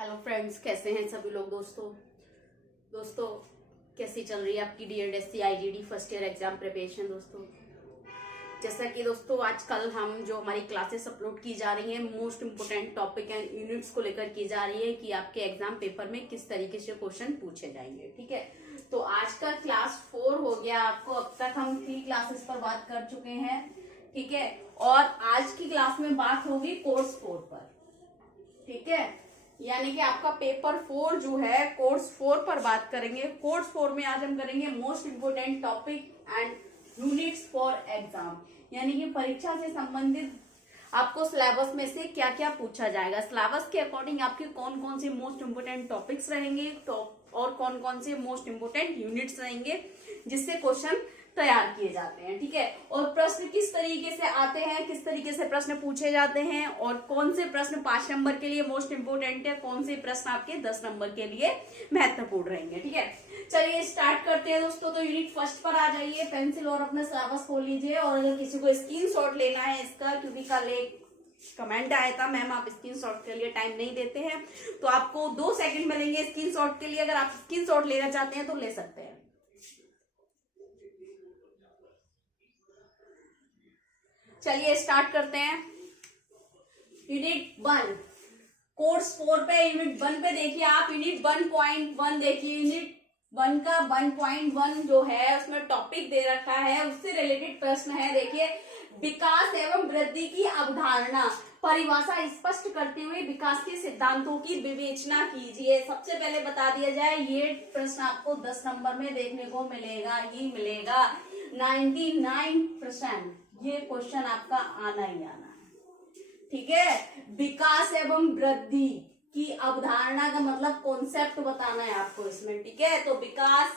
Hello friends, कैसे हैं सभी लोग। दोस्तों कैसी चल रही है आपकी DED IGD first year exam preparation. दोस्तों जैसा कि दोस्तों आजकल हम जो हमारी क्लासेस अपलोड की जा रही हैं, most important topic and units को लेकर की जा रही है कि आपके एग्जाम पेपर में किस तरीके से क्वेश्चन पूछे जाएंगे। ठीक है, तो आज का क्लास 4 हो गया आपको। अब तक हम 3 क्लासेस पर बात कर चुके हैं। ठीक है, और आज की क्लास में बात होगी कोर्स 4 पर। ठीक है, यानी कि आपका पेपर 4 जो है कोर्स 4 पर बात करेंगे। कोर्स 4 में आज हम करेंगे most important topic and units for exam, यानी कि परीक्षा से संबंधित आपको सिलेबस में से क्या क्या पूछा जाएगा, सिलेबस के अकॉर्डिंग आपके कौन कौन से मोस्ट इम्पोर्टेंट टॉपिक्स रहेंगे और कौन कौन से मोस्ट इम्पोर्टेंट यूनिट्स रहेंगे जिससे क्वेश्चन तैयार किए जाते हैं। ठीक है, और प्रश्न किस तरीके से आते हैं, किस तरीके से प्रश्न पूछे जाते हैं और कौन से प्रश्न 5 नंबर के लिए मोस्ट इंपोर्टेंट है, कौन से प्रश्न आपके 10 नंबर के लिए महत्वपूर्ण रहेंगे। ठीक है, चलिए स्टार्ट करते हैं दोस्तों। तो यूनिट फर्स्ट पर आ जाइए, पेंसिल और अपना सिलेबस खोल लीजिए। और अगर किसी को स्क्रीनशॉट लेना है इसका, क्योंकि कल एक कमेंट आया था मैम आप स्क्रीनशॉट के लिए टाइम नहीं देते हैं, तो आपको 2 सेकंड मिलेंगे स्क्रीनशॉट के लिए। अगर आप स्क्रीनशॉट लेना चाहते हैं तो ले सकते हैं। चलिए स्टार्ट करते हैं। यूनिट 1 कोर्स 4 पे, यूनिट 1 पे देखिए आप। यूनिट 1.1 देखिए। यूनिट 1 का 1.1 जो है उसमें टॉपिक दे रखा है, उससे रिलेटेड प्रश्न है। देखिए, विकास एवं वृद्धि की अवधारणा, परिभाषा स्पष्ट करते हुए विकास के सिद्धांतों की विवेचना कीजिए। सबसे पहले बता दिया जाए, ये प्रश्न आपको 10 नंबर में देखने को मिलेगा ही मिलेगा। 99% ये क्वेश्चन आपका आना ही आना है। ठीक है, विकास एवं वृद्धि की अवधारणा का मतलब कॉन्सेप्ट बताना है आपको इसमें। ठीक है, तो विकास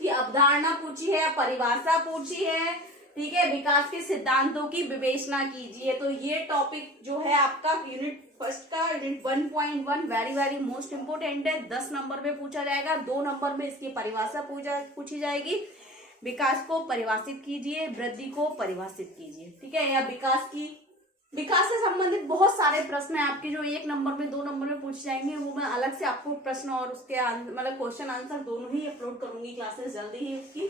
की अवधारणा पूछी है, परिभाषा पूछी है। ठीक है, विकास के सिद्धांतों की विवेचना कीजिए। तो ये टॉपिक जो है आपका यूनिट फर्स्ट का, unit 1.1 very very most important है। 10 नंबर में पूछा जाएगा। 2 नंबर में इसकी परिभाषा पूछी जाएगी। विकास को परिभाषित कीजिए, वृद्धि को परिभाषित कीजिए। ठीक है, या विकास से संबंधित बहुत सारे प्रश्न हैं आपके जो 1 नंबर में 2 नंबर में पूछे जाएंगे। वो मैं अलग से आपको प्रश्न और उसके मतलब क्वेश्चन आंसर दोनों ही अपलोड करूंगी क्लासेस जल्दी ही उसकी।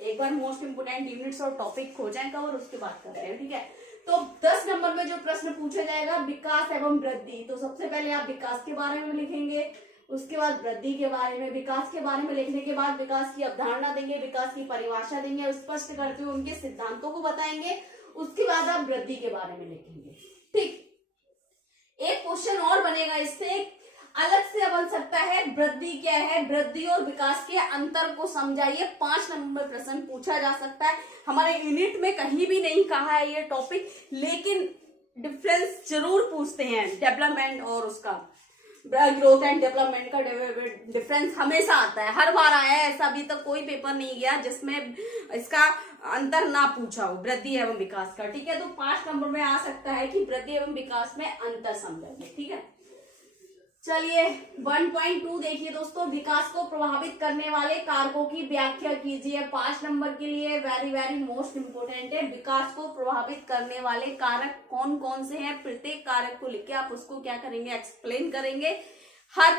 एक बार मोस्ट इंपोर्टेंट यूनिट्स और टॉपिक हो जाए कवर, उसके बाद करते हैं। ठीक है, तो 10 नंबर में जो प्रश्न पूछा जाएगा विकास एवं वृद्धि, तो सबसे पहले आप विकास के बारे में लिखेंगे, उसके बाद वृद्धि के बारे में। विकास के बारे में लिखने के बाद विकास की अवधारणा देंगे, विकास की परिभाषा देंगे, स्पष्ट करते हुए उनके सिद्धांतों को बताएंगे। उसके बाद आप वृद्धि के बारे में लिखेंगे। ठीक, एक क्वेश्चन और बनेगा इससे, अलग से बन सकता है, वृद्धि क्या है, वृद्धि और विकास के अंतर को समझाइए। 5 नंबर में प्रश्न पूछा जा सकता है। हमारे यूनिट में कहीं भी नहीं कहा है ये टॉपिक, लेकिन डिफरेंस जरूर पूछते हैं। डेवलपमेंट और उसका ग्रोथ एंड डेवलपमेंट का डिफरेंस हमेशा आता है, हर बार आया है। ऐसा अभी तक कोई पेपर नहीं गया जिसमें इसका अंतर ना पूछा हो, वृद्धि एवं विकास का। ठीक है, तो 5 नंबर में आ सकता है कि वृद्धि एवं विकास में अंतर समझेंगे। ठीक है, चलिए 1.2 देखिए दोस्तों, विकास को प्रभावित करने वाले कारकों की व्याख्या कीजिए। 5 नंबर के लिए वेरी वेरी मोस्ट इंपोर्टेंट है। विकास को प्रभावित करने वाले कारक कौन कौन से हैं, प्रत्येक कारक को लिख के आप उसको क्या करेंगे, एक्सप्लेन करेंगे। हर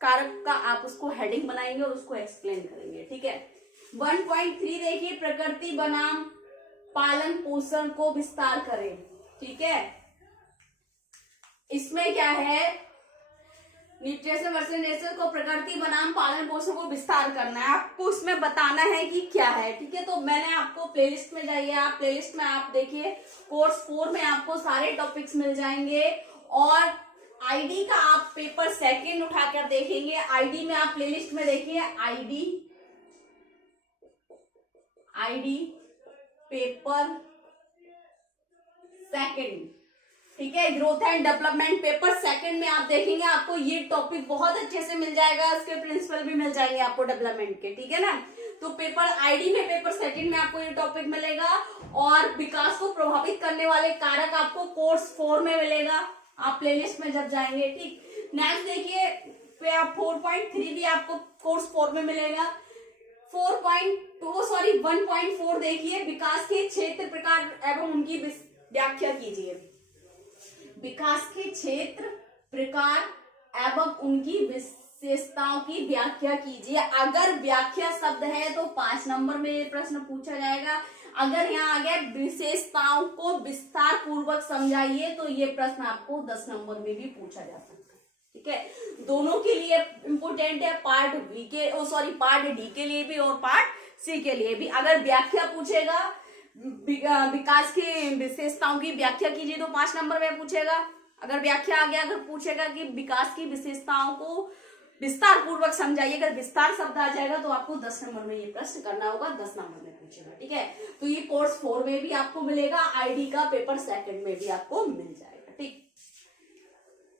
कारक का आप उसको हेडिंग बनाएंगे और उसको एक्सप्लेन करेंगे। ठीक है, 1.3 देखिए, प्रकृति बनाम पालन पोषण को विस्तार करें। ठीक है, इसमें क्या है, न्यूट्रिशन वर्सेस नेचर को प्रकृति बनाम पालन पोषण को विस्तार करना है, आपको इसमें बताना है कि क्या है। ठीक है, तो मैंने आपको प्लेलिस्ट में जाइए, आप प्लेलिस्ट में आप देखिए, कोर्स 4 में आपको सारे टॉपिक्स मिल जाएंगे। और आईडी का आप पेपर 2 उठाकर देखेंगे। आईडी में आप प्लेलिस्ट में देखिए, आईडी पेपर 2। ठीक है, ग्रोथ एंड डेवलपमेंट पेपर 2 में आप देखेंगे, आपको ये टॉपिक बहुत अच्छे से मिल जाएगा। इसके प्रिंसिपल भी मिल जाएंगे आपको डेवलपमेंट के। ठीक है ना, तो पेपर आईडी में पेपर 2 में आपको ये टॉपिक मिलेगा। और विकास को प्रभावित करने वाले कारक आपको कोर्स 4 में मिलेगा, आप प्लेलिस्ट में जब जाएंगे। ठीक, नेक्स्ट देखिए 4.3 भी आपको कोर्स 4 में मिलेगा। 1.4 देखिए, विकास के क्षेत्र प्रकार एवं उनकी व्याख्या कीजिए। विकास के क्षेत्र प्रकार एवं उनकी विशेषताओं की व्याख्या कीजिए। अगर व्याख्या शब्द है तो 5 नंबर में ये प्रश्न पूछा जाएगा। अगर यहाँ आ गया विशेषताओं को विस्तार पूर्वक समझाइए तो ये प्रश्न आपको 10 नंबर में भी पूछा जा सकता है। ठीक है, दोनों के लिए इंपोर्टेंट है, पार्ट बी के पार्ट डी के लिए भी और पार्ट सी के लिए भी। अगर व्याख्या पूछेगा, विकास की विशेषताओं की व्याख्या कीजिए तो 5 नंबर में पूछेगा। अगर व्याख्या आ गया, अगर पूछेगा कि विकास की विशेषताओं को विस्तार पूर्वक समझाइए, अगर विस्तार शब्द आ जाएगा तो आपको 10 नंबर में ये प्रश्न करना होगा, 10 नंबर में पूछेगा। ठीक है, तो ये कोर्स 4 में भी आपको मिलेगा, आईडी का पेपर 2 में भी आपको मिल जाएगा। ठीक,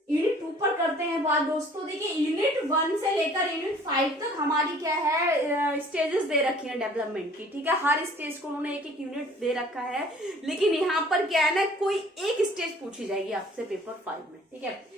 यूनिट 2 पर करते हैं बात दोस्तों। देखिए यूनिट 1 से लेकर यूनिट 5 तक हमारी क्या है, स्टेजेस दे रखी है डेवलपमेंट की। ठीक है, हर स्टेज को उन्होंने एक एक यूनिट दे रखा है, लेकिन यहाँ पर क्या है ना, कोई एक स्टेज पूछी जाएगी आपसे पेपर 5 में। ठीक है,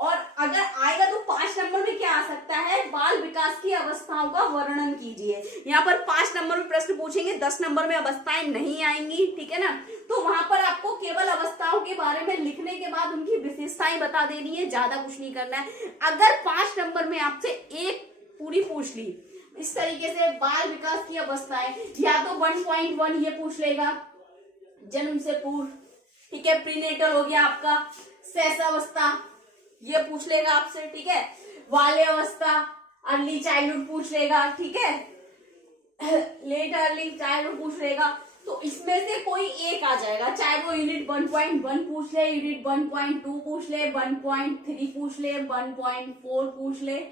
और अगर आएगा तो 5 नंबर में क्या आ सकता है, बाल विकास की अवस्थाओं का वर्णन कीजिए। यहाँ पर 5 नंबर में प्रश्न पूछेंगे, 10 नंबर में अवस्थाएं नहीं आएंगी। ठीक है ना, तो वहां पर आपको केवल अवस्थाओं के बारे में लिखने के बाद उनकी विशेषताएं बता देनी है, ज्यादा कुछ नहीं करना है। अगर 5 नंबर में आपसे एक पूरी पूछ ली इस तरीके से, बाल विकास की अवस्थाएं, या तो 1.1 ये पूछ लेगा जन्म से पूर्व। ठीक है, प्रीनेटल हो गया आपका, शैशवावस्था ये पूछ लेगा आपसे। ठीक है, बाल्य अवस्था, अर्ली चाइल्डहुड पूछ लेगा। ठीक है, लेट अर्ली चाइल्डहुड पूछ लेगा। तो इसमें से कोई एक आ जाएगा, चाहे वो यूनिट 1.1 पूछ ले, यूनिट 1.2 पूछ ले, 1.3 पूछ ले, 1.4 पूछ ले,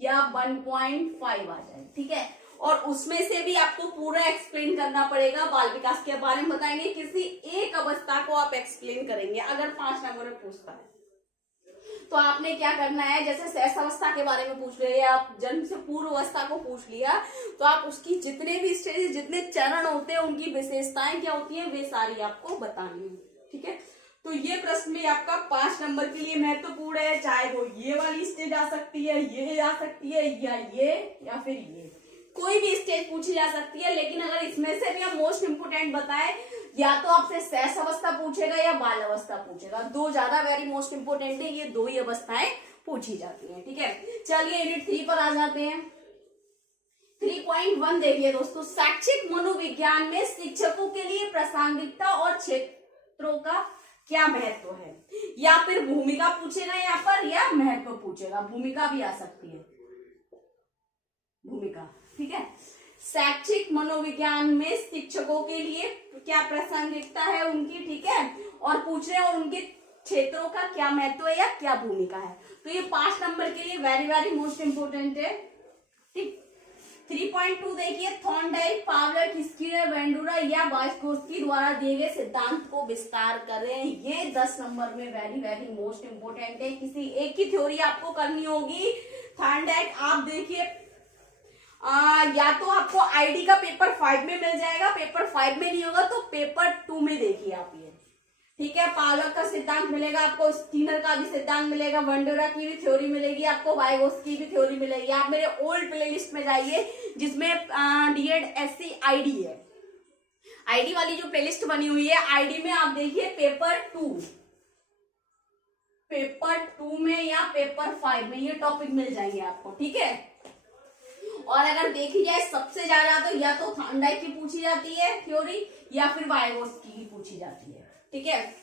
या 1.5 आ जाए। ठीक है, और उसमें से भी आपको पूरा एक्सप्लेन करना पड़ेगा, बाल विकास के बारे में बताएंगे, किसी एक अवस्था को आप एक्सप्लेन करेंगे। अगर 5 नंबर में पूछता है तो आपने क्या करना है, जैसे शैशवावस्था के बारे में पूछ लिया, आप जन्म से पूर्व अवस्था को पूछ लिया, तो आप उसकी जितने भी स्टेज, जितने चरण होते हैं, उनकी विशेषताएं क्या होती हैं, वे सारी आपको बतानी है। ठीक है, तो ये प्रश्न भी आपका 5 नंबर के लिए महत्वपूर्ण है, चाहे वो ये वाली स्टेज आ सकती है, ये आ सकती है, या फिर ये कोई भी स्टेज पूछी जा सकती है। लेकिन अगर इसमें से भी हम मोस्ट इंपोर्टेंट बताएं, या तो आपसे शैशवावस्था पूछेगा या बाल अवस्था पूछेगा, दो ज्यादा वेरी मोस्ट इंपोर्टेंट है, ये दो ही अवस्थाएं पूछी जाती हैं। ठीक है, चलिए यूनिट 3 पर आ जाते हैं। 3.1 देखिए दोस्तों, शैक्षिक मनोविज्ञान में शिक्षकों के लिए प्रासंगिकता और क्षेत्रों का क्या महत्व है, या फिर भूमिका पूछेगा यहाँ पर, या महत्व पूछेगा, भूमिका भी आ सकती है, भूमिका। ठीक है, शैक्षिक मनोविज्ञान में शिक्षकों के लिए क्या प्रासंगिकता है उनकी। ठीक है, और पूछ रहे हैं और उनके क्षेत्रों का क्या महत्व है या क्या भूमिका है। तो ये 5 नंबर के लिए वेरी वेरी मोस्ट इंपोर्टेंट है। ठीक, 3.2 देखिए, थॉर्नडाइक, पावलर, स्किनर, वेंडूरा या वाइस्कोस्की द्वारा दिए गए सिद्धांत को विस्तार करें। ये 10 नंबर में वेरी वेरी मोस्ट इंपोर्टेंट है, किसी एक की थ्योरी आपको करनी होगी। थॉर्नडाइक आप देखिए, या तो आपको आईडी का पेपर 5 में मिल जाएगा, पेपर 5 में नहीं होगा तो पेपर 2 में देखिए आप ये। ठीक है, पावलर का सिद्धांत मिलेगा आपको, स्किनर का भी सिद्धांत मिलेगा, वेंडूरा की भी थ्योरी मिलेगी आपको, वाइगोस्की की भी थ्योरी मिलेगी। आप मेरे ओल्ड प्लेलिस्ट में जाइए जिसमें डीएड एससी आईडी है, आईडी वाली जो प्लेलिस्ट बनी हुई है, आईडी में आप देखिए पेपर 2 में या पेपर 5 में ये टॉपिक मिल जाएंगे आपको। ठीक है, और अगर देखी जाए सबसे ज्यादा तो या तो थॉर्नडाइक की पूछी जाती है थ्योरी, या फिर वाइगोस्की की पूछी जाती है। ठीक है,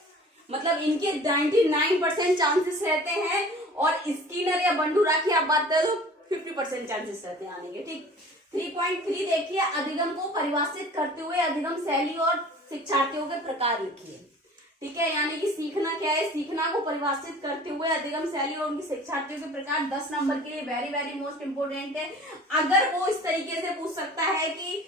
मतलब इनके 99% चांसेस रहते हैं, और स्किनर या वेंडूरा की आप बात करें तो 50% चांसेस रहते हैं आने के। ठीक, 3.3 देखिए, अधिगम को परिभाषित करते हुए अधिगम शैली और शिक्षार्थियों के प्रकार लिखिए। ठीक है, यानी कि सीखना क्या है, सीखना को परिभाषित करते हुए अधिगम शैली और उनकी शिक्षार्थियों के प्रकार 10 नंबर के लिए वेरी वेरी मोस्ट इंपोर्टेंट है। अगर वो इस तरीके से पूछ सकता है कि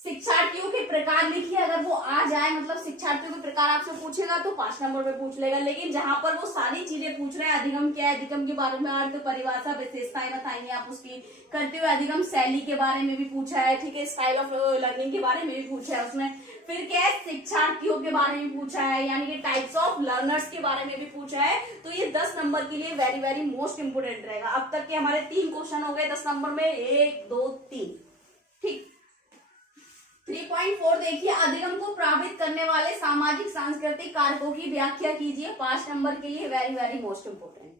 शिक्षार्थियों के प्रकार लिखिए, अगर वो आ जाए, मतलब शिक्षार्थियों के प्रकार आपसे पूछेगा तो 5 नंबर पे पूछ लेगा। लेकिन जहां पर वो सारी चीजें पूछ रहे हैं, अधिगम क्या है, अधिगम के बारे में अर्थ, परिभाषा, विशेषताएं बताएंगे आप उसकी करते हुए, अधिगम शैली के बारे में भी पूछा है। ठीक है, स्टाइल ऑफ लर्निंग के बारे में भी पूछा है उसमें, फिर क्या है, शिक्षार्थियों के बारे में पूछा है, यानी कि टाइप्स ऑफ लर्नर्स के बारे में भी पूछा है। तो ये 10 नंबर के लिए वेरी वेरी मोस्ट इंपोर्टेंट रहेगा। अब तक के हमारे 3 क्वेश्चन हो गए 10 नंबर में, 1 2 3। ठीक, 3.4 देखिए, अधिगम को प्रभावित करने वाले सामाजिक सांस्कृतिक कारकों की व्याख्या कीजिए। 5 नंबर के लिए वेरी वेरी मोस्ट इंपोर्टेंट।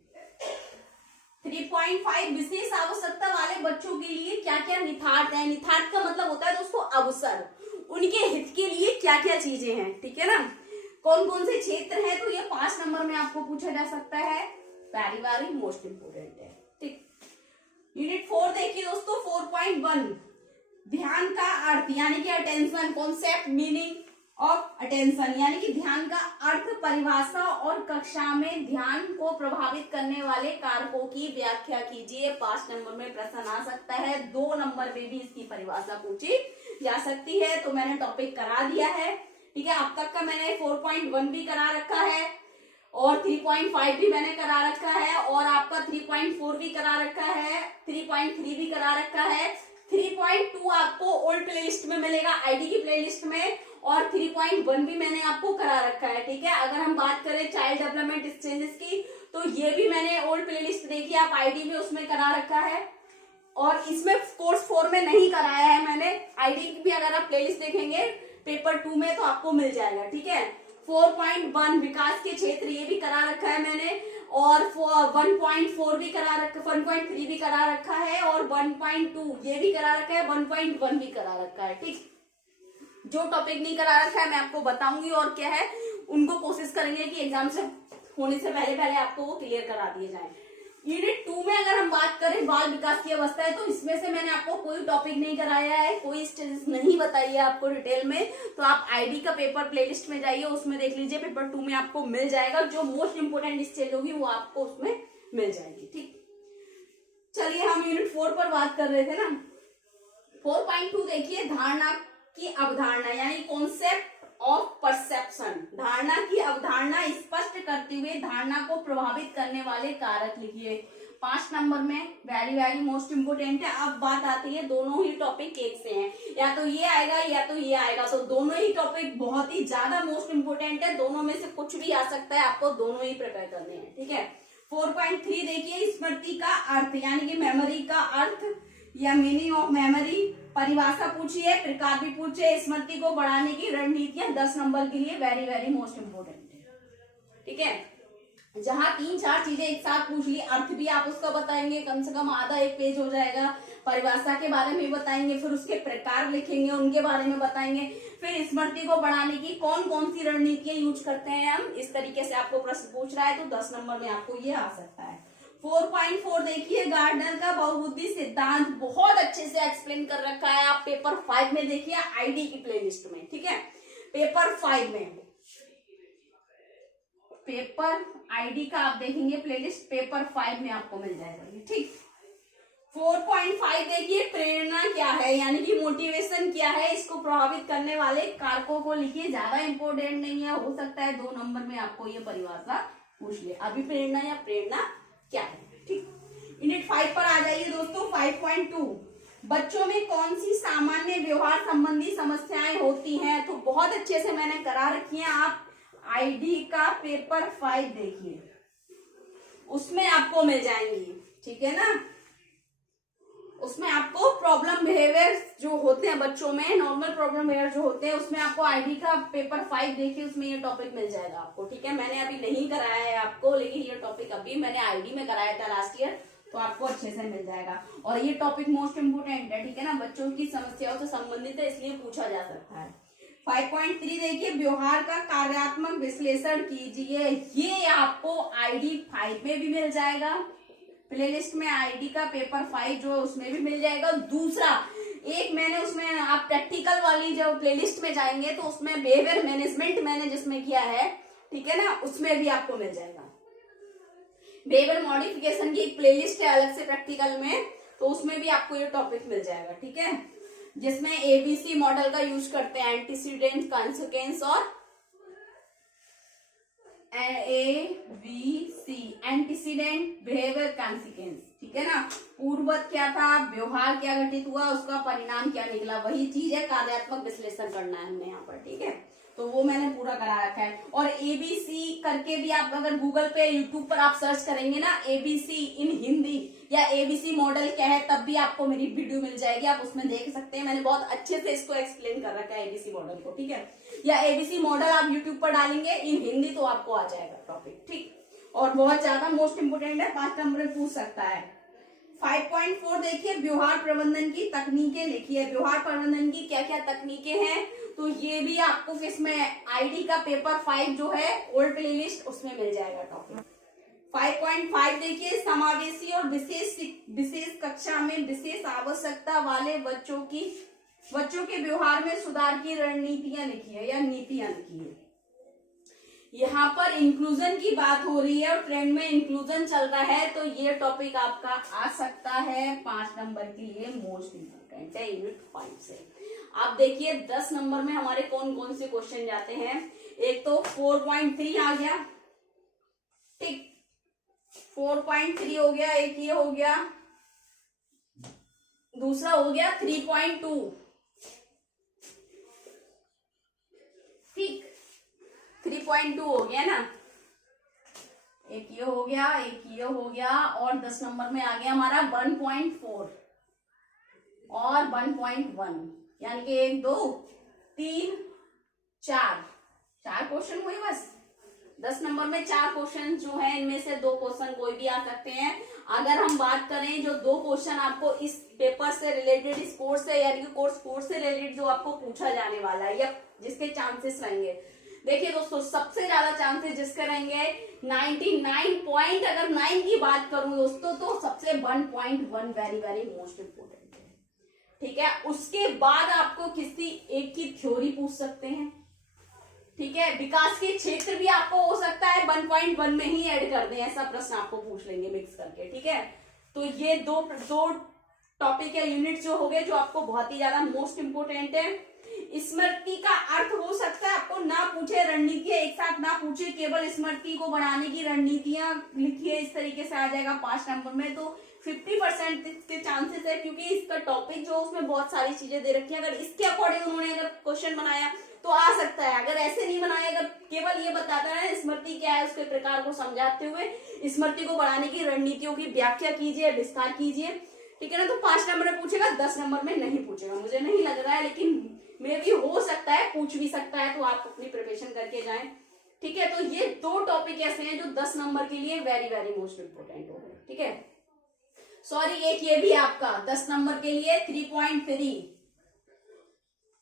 3.5 विशेष आवश्यकता वाले बच्चों के लिए क्या क्या निथार्थ है। निथार्थ का मतलब होता है दोस्तों अवसर, उनके हित के लिए क्या क्या चीजें हैं, ठीक है ना। कौन कौन से क्षेत्र हैं, तो ये 5 नंबर में आपको पूछा जा सकता है, वेरी वेरी मोस्ट इंपोर्टेंट है, ठीक। यूनिट 4 देखिए दोस्तों, 4.1 ध्यान का अर्थ यानी कि attention, concept meaning of attention यानी कि ध्यान का अर्थ, परिभाषा और कक्षा में ध्यान को प्रभावित करने वाले कारकों की व्याख्या कीजिए। 5 नंबर में प्रश्न आ सकता है, 2 नंबर में भी इसकी परिभाषा पूछी जा सकती है। तो मैंने टॉपिक करा दिया है, ठीक है। अब तक का मैंने 4.1 भी करा रखा है और 3.5 भी मैंने करा रखा है और आपका 3.4 भी करा रखा है, 3.3 भी करा रखा है। 3.2 आपको ओल्ड प्लेलिस्ट में मिलेगा, आईडी की प्लेलिस्ट में, और 3.1 भी मैंने आपको करा रखा है, ठीक है। अगर हम बात करें चाइल्ड डेवलपमेंट एक्सचेंजेस की, तो ये भी मैंने ओल्ड प्लेलिस्ट देखी आप आईडी में, उसमें करा रखा है। और इसमें कोर्स 4 में नहीं कराया है मैंने, आईडी की भी अगर आप प्लेलिस्ट देखेंगे पेपर 2 में तो आपको मिल जाएगा, ठीक है। 4.1 विकास के क्षेत्र, ये भी करा रखा है मैंने, और 1.4 भी करा रखा, 1.3 भी करा रखा है, और 1.2 ये भी करा रखा है, 1.1 भी करा रखा है, ठीक। जो टॉपिक नहीं करा रखा है मैं आपको बताऊंगी, और क्या है उनको कोशिश करेंगे कि एग्जाम से होने से पहले पहले आपको वो क्लियर करा दिए जाए। यूनिट 2 में अगर हम बात करें बाल विकास की अवस्था है, तो इसमें से मैंने आपको कोई टॉपिक नहीं कराया है, कोई स्टेजेस नहीं बताई है आपको डिटेल में। तो आप आईडी का पेपर प्लेलिस्ट में जाइए, उसमें देख लीजिए, पेपर 2 में आपको मिल जाएगा, जो मोस्ट इंपोर्टेंट स्टेज होगी वो आपको उसमें मिल जाएगी, ठीक। चलिए हम यूनिट 4 पर बात कर रहे थे ना। 4.2 देखिए, धारणा की अवधारणा यानी कॉन्सेप्ट ऑफ परसेप्शन, धारणा की अवधारणा स्पष्ट करते हुए धारणा को प्रभावित करने वाले कारक लिखिए। 5 नंबर में वेरी वेरी मोस्ट इंपोर्टेंट है। अब बात आती है, दोनों ही टॉपिक एक से हैं, या तो ये आएगा या तो ये आएगा, तो दोनों ही टॉपिक बहुत ही ज्यादा मोस्ट इंपोर्टेंट है, दोनों में से कुछ भी आ सकता है, आपको दोनों ही प्रिपेयर करने हैं, ठीक है। 4.3 देखिए, स्मृति का अर्थ यानी कि मेमोरी का अर्थ या मीनिंग ऑफ मेमोरी, परिभाषा पूछी है, प्रकार भी पूछे, स्मृति को बढ़ाने की रणनीतियां 10 नंबर के लिए वेरी वेरी मोस्ट इंपोर्टेंट है, ठीक है। जहां 3-4 चीजें एक साथ पूछ ली, अर्थ भी आप उसका बताएंगे, कम से कम आधा 1 पेज हो जाएगा, परिभाषा के बारे में बताएंगे, फिर उसके प्रकार लिखेंगे, उनके बारे में बताएंगे, फिर स्मृति को बढ़ाने की कौन कौन सी रणनीतियां यूज करते हैं हम, इस तरीके से आपको प्रश्न पूछ रहा है, तो 10 नंबर में आपको ये आ सकता है। 4.4 देखिए, गार्डनर का बहुबुद्धि सिद्धांत बहुत अच्छे से एक्सप्लेन कर रखा है, आप पेपर 5 में देखिए आईडी की प्लेलिस्ट में, ठीक है। पेपर 5 में, पेपर आईडी का आप देखेंगे प्लेलिस्ट, पेपर 5 में आपको मिल जाएगा ये, ठीक। 4.5 देखिए, प्रेरणा क्या है यानी कि मोटिवेशन क्या है, इसको प्रभावित करने वाले कारकों को लिखिए, ज्यादा इंपोर्टेंट नहीं है, हो सकता है 2 नंबर में आपको ये परिभाषा पूछ ले, अभिप्रेरणा या प्रेरणा क्या है, ठीक। यूनिट 5 पर आ जाइए दोस्तों। 5.2 बच्चों में कौन सी सामान्य व्यवहार संबंधी समस्याएं होती हैं, तो बहुत अच्छे से मैंने करा रखी है, आप आईडी का पेपर 5 देखिए, उसमें आपको मिल जाएंगी, ठीक है ना। उसमें आपको प्रॉब्लम बिहेवियर जो होते हैं बच्चों में, नॉर्मल प्रॉब्लम बिहेवियर जो होते हैं, उसमें आपको आईडी का पेपर 5 देखिए, उसमें ये टॉपिक मिल जाएगा आपको, ठीक है। मैंने अभी नहीं कराया है आपको, लेकिन ये टॉपिक अभी मैंने आईडी में कराया था लास्ट ईयर, तो आपको अच्छे से मिल जाएगा, और ये टॉपिक मोस्ट इंपोर्टेंट है, ठीक है ना, बच्चों की समस्याओं से संबंधित है, इसलिए पूछा जा सकता है। 5.3 देखिए, व्यवहार का कार्यात्मक विश्लेषण कीजिए, ये आपको आईडी 5 में भी मिल जाएगा, प्लेलिस्ट में आईडी का पेपर 5 जो उसमें भी मिल जाएगा। दूसरा एक मैंने उसमें, आप प्रैक्टिकल वाली जो प्लेलिस्ट में जाएंगे तो उसमें बिहेवियर मैनेजमेंट मैंने जिसमें किया है, ठीक है ना, उसमें भी आपको मिल जाएगा। बिहेवियर मॉडिफिकेशन की एक प्लेलिस्ट है अलग से प्रैक्टिकल में, तो उसमें भी आपको ये टॉपिक मिल जाएगा, ठीक है, जिसमें एबीसी मॉडल का यूज करते हैं, एंटीसीडेंट, कॉन्सिक्वेंस और ABC एंटीसीडेंट, बिहेवियर, कॉन्सिक्वेंस, ठीक है ना। पूर्ववत क्या था, व्यवहार क्या घटित हुआ, उसका परिणाम क्या निकला, वही चीज है, कार्यात्मक विश्लेषण करना है हमने यहाँ पर, ठीक है, तो वो मैंने पूरा करा रखा है। और ABC करके भी आप अगर गूगल पे, यूट्यूब पर आप सर्च करेंगे ना, ABC इन हिंदी या ABC मॉडल क्या है, तब भी आपको मेरी वीडियो मिल जाएगी, आप उसमें देख सकते हैं, मैंने बहुत अच्छे से इसको एक्सप्लेन कर रखा है ABC मॉडल को, ठीक है। या ABC मॉडल आप यूट्यूब पर डालेंगे इन हिंदी तो आपको आ जाएगा टॉपिक, ठीक। और बहुत ज्यादा मोस्ट इंपोर्टेंट है, 5 नंबर में पूछ सकता है। 5.4 देखिए, व्यवहार प्रबंधन की तकनीकें लिखिए। व्यवहार प्रबंधन की क्या क्या तकनीकें हैं, तो ये भी आपको किसमें आईडी का पेपर 5 जो है ओल्ड प्लेलिस्ट उसमें मिल जाएगा टॉपिक। 5.5 देखिए, समावेशी और विशेष कक्षा में विशेष आवश्यकता वाले बच्चों के व्यवहार में सुधार की रणनीतियां लिखिए या नीतियां लिखिए। यहाँ पर इंक्लूजन की बात हो रही है और ट्रेंड में इंक्लूजन चल रहा है, तो ये टॉपिक आपका आ सकता है 5 नंबर के लिए, मोस्ट इंपोर्टेंट है यूनिट 5 से। आप देखिए 10 नंबर में हमारे कौन कौन से क्वेश्चन जाते हैं। एक तो 4.3 आ गया, ठीक, 4.3 हो गया, एक ये हो गया, दूसरा हो गया 3.2, ठीक, 3.2 हो गया ना, एक ये हो गया, एक ये हो गया, और 10 नंबर में आ गया हमारा 1.4 और 1.1, यानी कि 1 2 3 4 क्वेश्चन हुए बस। 10 नंबर में 4 क्वेश्चन जो है, इनमें से 2 क्वेश्चन कोई भी आ सकते हैं। अगर हम बात करें जो 2 क्वेश्चन आपको इस पेपर से रिलेटेड, इस कोर्स से यानी कि कोर्स से रिलेटेड जो आपको पूछा जाने वाला है या जिसके चांसेस रहेंगे, देखिए दोस्तों सबसे ज्यादा चांसेस जिसके रहेंगे 99 पॉइंट, अगर 9 की बात करूं दोस्तों तो सबसे 1.1 वेरी वेरी मोस्ट इंपोर्टेंट है, ठीक है। उसके बाद आपको किसी एक की थ्योरी पूछ सकते हैं, ठीक है। विकास के क्षेत्र भी आपको हो सकता है 1.1 में ही ऐड कर दें, ऐसा प्रश्न आपको पूछ लेंगे मिक्स करके, ठीक है। तो ये दो टॉपिक या यूनिट जो हो गए जो आपको बहुत ही ज्यादा मोस्ट इंपोर्टेंट है। स्मृति का अर्थ हो सकता है आपको ना पूछे, रणनीतियां एक साथ ना पूछे, केवल स्मृति को बढ़ाने की रणनीतियां लिखिए, इस तरीके से आ जाएगा 5 नंबर में। तो 50% के चांसेस है, क्योंकि इसका टॉपिक जो उसमें बहुत सारी चीजें दे रखी है, अगर इसके अकॉर्डिंग उन्होंने अगर क्वेश्चन बनाया तो आ सकता है। अगर ऐसे नहीं बनाया, अगर केवल ये बताता है स्मृति क्या है उसके प्रकार को समझाते हुए स्मृति को बढ़ाने की रणनीतियों की व्याख्या कीजिए, विस्तार कीजिए, ठीक है ना, तो 5 नंबर में पूछेगा, 10 नंबर में नहीं पूछेगा, मुझे नहीं लग रहा है, लेकिन मे भी हो सकता है, पूछ भी सकता है, तो आप अपनी प्रिपरेशन करके जाएं, ठीक है। तो ये 2 टॉपिक ऐसे हैं जो 10 नंबर के लिए वेरी वेरी मोस्ट इंपोर्टेंट हो गए, ठीक है। सॉरी, एक ये भी आपका 10 नंबर के लिए 3.3,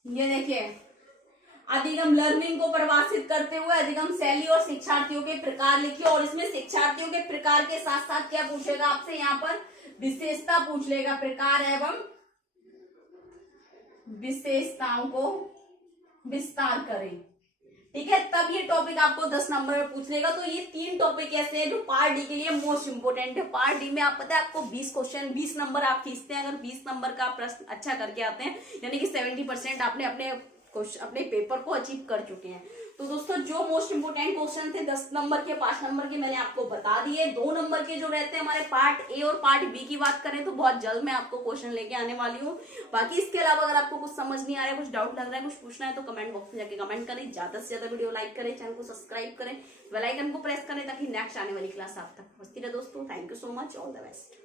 ये देखिए, अधिगम लर्निंग को परिभाषित करते हुए अधिगम शैली और शिक्षार्थियों के प्रकार लिखिए, और इसमें शिक्षार्थियों के प्रकार के साथ साथ क्या पूछेगा आपसे, यहाँ पर विशेषता पूछ लेगा, प्रकार एवं विशेषताओं को विस्तार करें, ठीक है। तब ये टॉपिक आपको 10 नंबर में पूछ लेगा। तो ये 3 टॉपिक ऐसे हैं जो पार्ट डी के लिए मोस्ट इंपोर्टेंट है। पार्ट डी में आप पता है आपको 20 क्वेश्चन, 20 नंबर आप खींचते हैं, अगर 20 नंबर का प्रश्न अच्छा करके आते हैं, यानी कि 70% आपने अपने पेपर को अचीव कर चुके हैं। तो दोस्तों जो मोस्ट इंपोर्टेंट क्वेश्चन थे 10 नंबर के, 5 नंबर के मैंने आपको बता दिए। 2 नंबर के जो रहते हैं हमारे पार्ट ए और पार्ट बी की बात करें तो बहुत जल्द मैं आपको क्वेश्चन लेके आने वाली हूँ। बाकी इसके अलावा अगर आपको कुछ समझ नहीं आ रहा है, कुछ डाउट लग रहा है, कुछ पूछना है, तो कमेंट बॉक्स में जाके कमेंट करें। ज्यादा से ज्यादा वीडियो लाइक करें, चैनल को सब्सक्राइब करें, बेल आइकन को प्रेस करें ताकि नेक्स्ट आने वाली क्लास आप तक पहुंचती रहे। दोस्तों thank you so much, all the best.